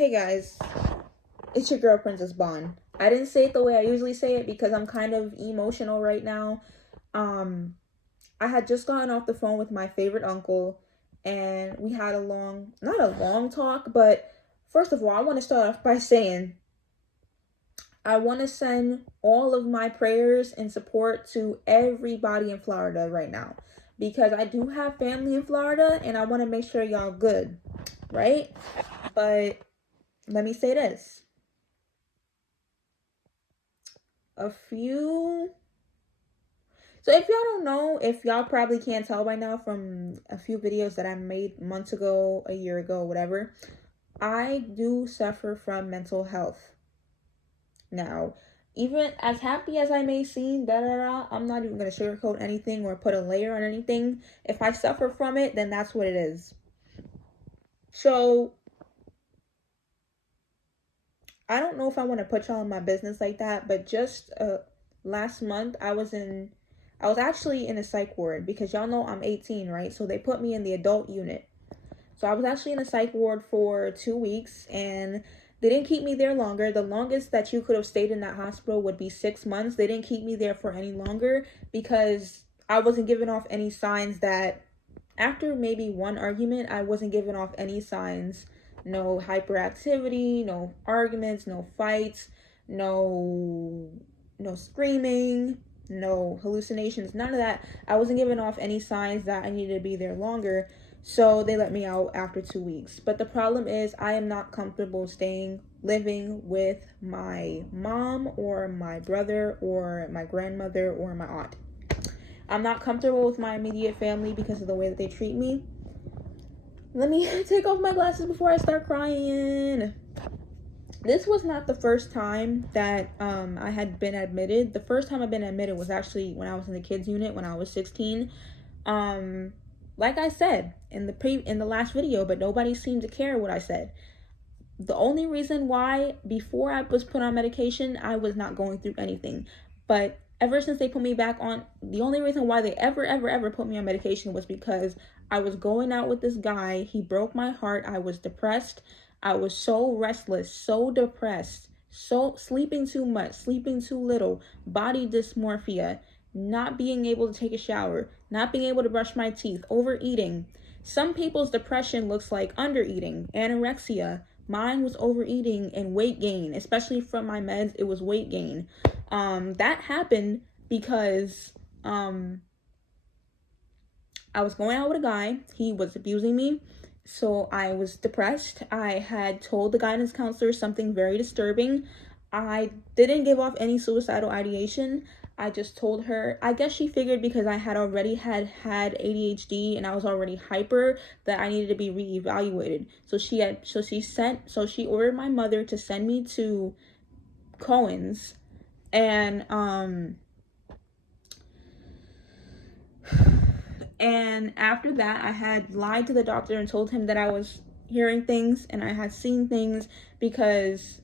Hey guys, it's your girl Princess Bond. I didn't say it the way I usually say it because I'm kind of emotional right now. Um, I had just gotten off the phone with my favorite uncle and we had not a long talk, but first of all, I want to start off by saying I want to send all of my prayers and support to everybody in Florida right now because I do have family in Florida and I want to make sure y'all good, right? But let me say this. A few So if y'all don't know, if y'all probably can't tell by now from a few videos that I made months ago, a year ago, whatever, I do suffer from mental health. Now, even as happy as I may seem, I'm not even gonna sugarcoat anything or put a layer on anything. If I suffer from it, then that's what it is. So I don't know if I want to put y'all in my business like that, but just last month I was actually in a psych ward because y'all know I'm 18, right? So they put me in the adult unit. So I was actually in a psych ward for 2 weeks and they didn't keep me there longer. The longest that you could have stayed in that hospital would be 6 months. They didn't keep me there for any longer because I wasn't giving off any signs that after maybe one argument, I wasn't giving off any signs. No hyperactivity, no arguments, no fights, no screaming, no hallucinations, none of that. I wasn't giving off any signs that I needed to be there longer. So they let me out after 2 weeks. But the problem is I am not comfortable living with my mom or my brother or my grandmother or my aunt. I'm not comfortable with my immediate family because of the way that they treat me. Let me take off my glasses before I start crying. This was not the first time that I had been admitted. The first time I've been admitted was actually when I was in the kids unit when I was 16. Like I said in the last video, but nobody seemed to care what I said. The only reason why before I was put on medication, I was not going through anything. But ever since they put me back on, the only reason why they ever put me on medication was because I was going out with this guy. He broke my heart. I was depressed. I was so restless, so depressed, so sleeping too much, sleeping too little, body dysmorphia, not being able to take a shower, not being able to brush my teeth, overeating. Some people's depression looks like undereating, anorexia. Mine was overeating and weight gain, especially from my meds. It was weight gain. That happened because I was going out with a guy. He was abusing me. So I was depressed. I had told the guidance counselor something very disturbing. I didn't give off any suicidal ideation. I just told her, I guess she figured because I had already had ADHD and I was already hyper that I needed to be reevaluated. So she ordered my mother to send me to Cohen's and after that I had lied to the doctor and told him that I was hearing things and I had seen things because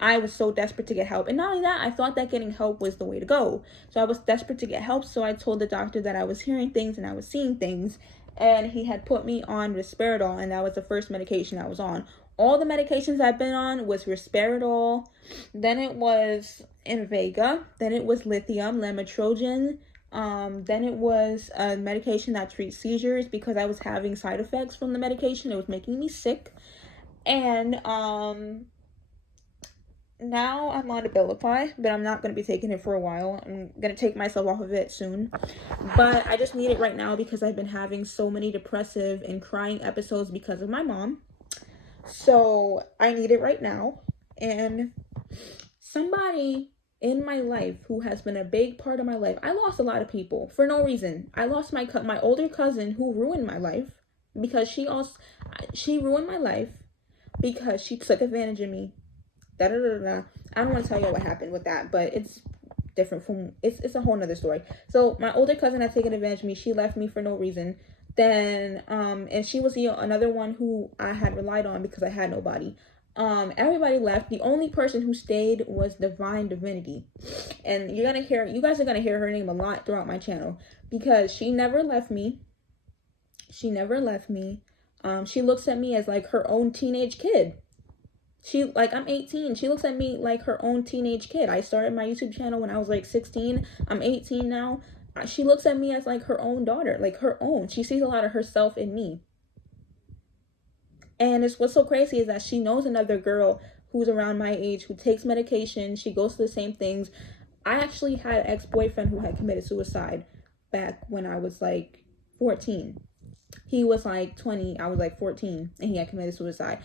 I was so desperate to get help. And not only that, I thought that getting help was the way to go. So I was desperate to get help. So I told the doctor that I was hearing things and I was seeing things. And he had put me on Risperidol, and that was the first medication I was on. All the medications I've been on was Risperidol. Then it was Invega. Then it was lithium, Lamotrigine. Then it was a medication that treats seizures because I was having side effects from the medication. It was making me sick. And now I'm on Abilify, but I'm not going to be taking it for a while. I'm going to take myself off of it soon. But I just need it right now because I've been having so many depressive and crying episodes because of my mom. So I need it right now. And somebody in my life who has been a big part of my life, I lost a lot of people for no reason. I lost my older cousin who ruined my life because she ruined my life because she took advantage of me. I don't want to tell you what happened with that, but it's different from it's a whole nother story. So my older cousin had taken advantage of me. She left me for no reason. Then and she was another one who I had relied on because I had nobody. Everybody left. The only person who stayed was Divine Divinity. And you guys are gonna hear her name a lot throughout my channel because she never left me. She never left me. She looks at me as like her own teenage kid. I'm 18. She looks at me like her own teenage kid. I started my YouTube channel when I was like 16. I'm 18 now. She looks at me as like her own daughter, like her own. She sees a lot of herself in me. And it's what's so crazy is that she knows another girl who's around my age who takes medication. She goes to the same things. I actually had an ex-boyfriend who had committed suicide back when I was like 14. He was like 20, I was like 14, and he had committed suicide.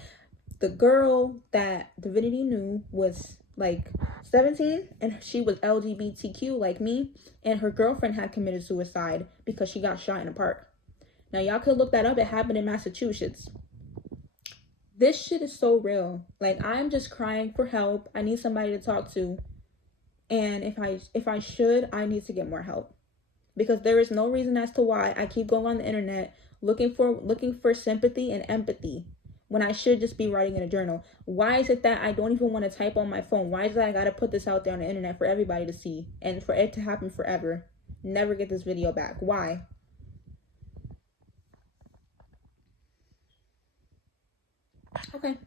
The girl that Divinity knew was like 17, and she was LGBTQ like me, and her girlfriend had committed suicide because she got shot in a park. Now y'all could look that up. It happened in Massachusetts. This shit is so real. Like, I'm just crying for help. I need somebody to talk to. And if I should, I need to get more help. Because there is no reason as to why I keep going on the internet looking for sympathy and empathy when I should just be writing in a journal. Why is it that I don't even want to type on my phone? Why is it that I gotta put this out there on the internet for everybody to see and for it to happen forever? Never get this video back. Why? Okay.